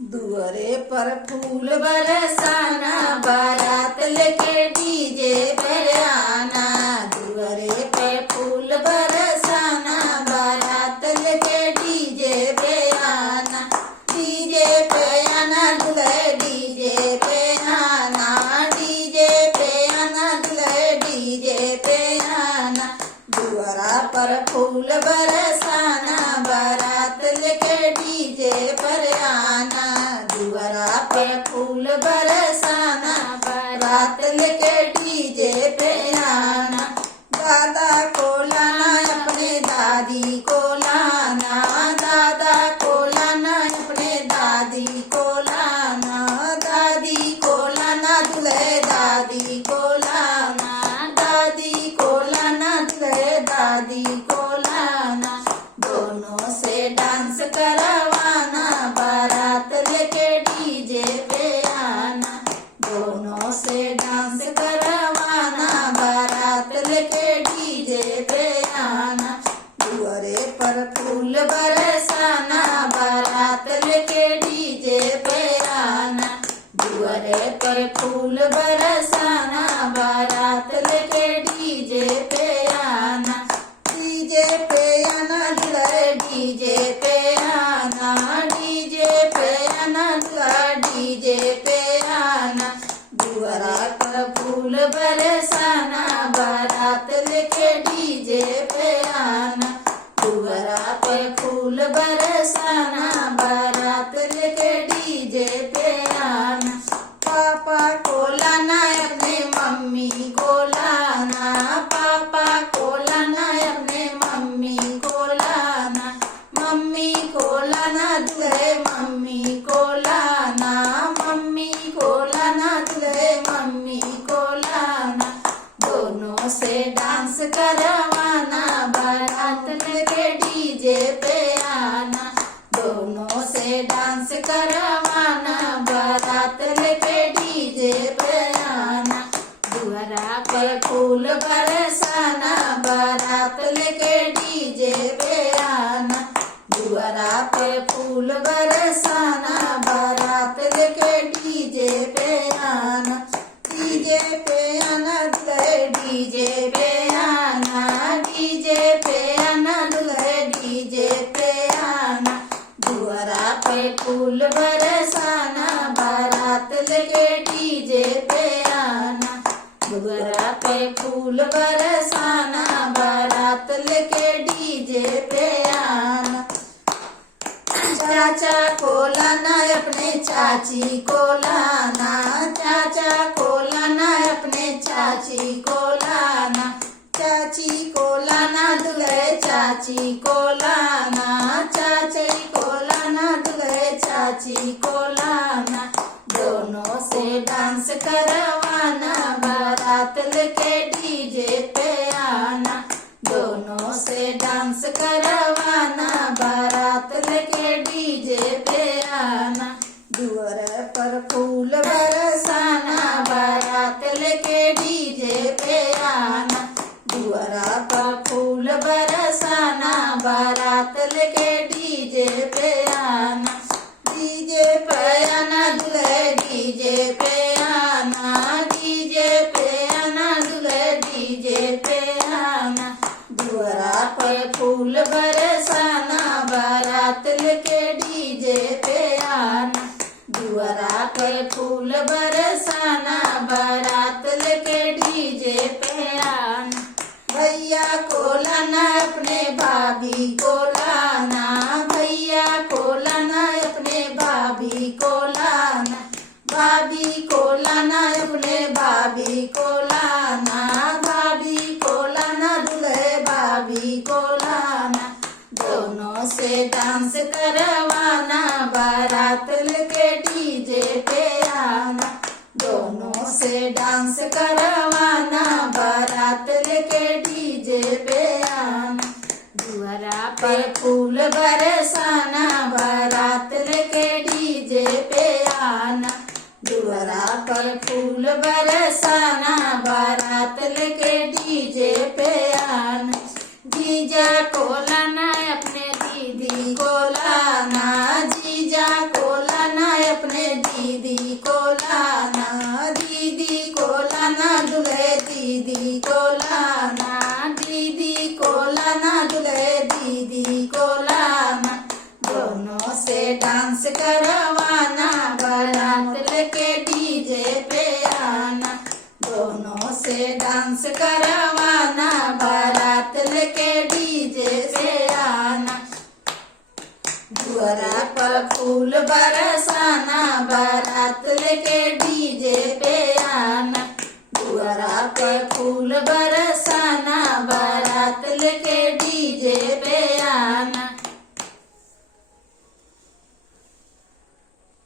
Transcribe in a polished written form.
दुअरे पर फूल बरसाना, बारात लेके डीजे पर आना। दुअरे पर फूल बरसाना, बारात लेके डीजे पे आना। डीजे पे आना दुल्हे डीजे पे आना, डीजे पे आना दुल्हे डीजे पे आना। दुअरा पर फूल बरसाना, बारात लेके डीजे पर आना। दुअरा पर फूल बरसाना, बारात लेके डीजे पे आना। दादा को लाना अपने दादी को लाना, दादा को लाना अपने दादी को लाना। दादी को लाना दुल्हे दादी को लाना, दादी को लाना दुल्हे दादी को लाना। दोनों से डांस करवाना, बारात लेके डीजे पे आना। दोनों से डांस करवाना, बारात लेके डीजे पे आना। दुअरे पर फूल बरसाना, बारात लेके डीजे पे आना। दुअरे पर फूल बरसाना, बारात लेके डीजे पे आना। डीजे पे आना दुल्हे डीजे पे आना, डीजे पे आना दुल्हा डीजे पे आना। दुअरा पर फूल बरसाना, बारात लेके डीजे पे आना। दुअरा पर फूल बरसाना, बारात लेके डीजे पे आना। पापा को लाना अपने मम्मी को लाना, पापा को लाना अपने मम्मी को लाना। मम्मी को लाना दुल्हे मम्मी को लाना, मम्मी को लाना दुल्हे मम्मी को लाना। दोनों से डांस करवाना, बारात लेके डीजे पे आना। दोनों से डांस करवाना, बारात लेके डीजे पे आना। दुअरा पर फूल बरसाना, बारात लेके डीजे पे आना। दुअरा पर फूल बरसाना, बारात लेके डीजे पे आना। डीजे पे आना दुल्हे डीजे पे आना, डीजे पे आना दुल्हे डीजे पे आना। दुअरा पे फूल बरसाना, बारात लेके डीजे पे आना। दुअरा पे फूल बरसाना, बारात लेके डीजे पे आना। चाचा को लाना अपने चाची को लाना, चाचा को लाना अपने चाची को लाना। चाची को लाना दुल्हे चाची को लाना, चाची को लाना दुल्हे चाची को लाना। दोनों से डांस करवाना, बारात लेके डीजे पे आना। दोनों से डांस करवाना, बारात लेके डीजे पे आना। दुअरे पर फूल बरसाना, बारात लेके डीजे पे आना। दुअरा पर फूल बरसाना, बारात लेके डीजे पे आना। डीजे पे आना दुल्हे डीजे पे आना, डीजे पे आना दुल्हे डीजे पे आना। दुअरा पर फूल बरसाना, बारात लेके डीजे पे आना। दुअरा पर फूल बरसाना, बारात लेके डीजे पे आना। भैया को लाना अपने भाभी को लाना, भैया को लाना अपने भाभी को लाना। भाभी को लाना अपने भाभी को लाना, भाभी को लाना दुल्हे भाभी को लाना। दोनों से डांस करवाना, बारात लेके डीजे पे आना। दोनों से डांस करवाना, बारात लेके डीजे पे आना। दुअरा पर फूल बरसाना, बारात लेके डीजे पे आना। दुअरा पर फूल बरसाना, बारात लेके डीजे पे आना। जीजा को लाना अपने दीदी को लाना, जीजा को लाना बरसाना, बारात लेके डीजे पे आना, दुआरा पे फूल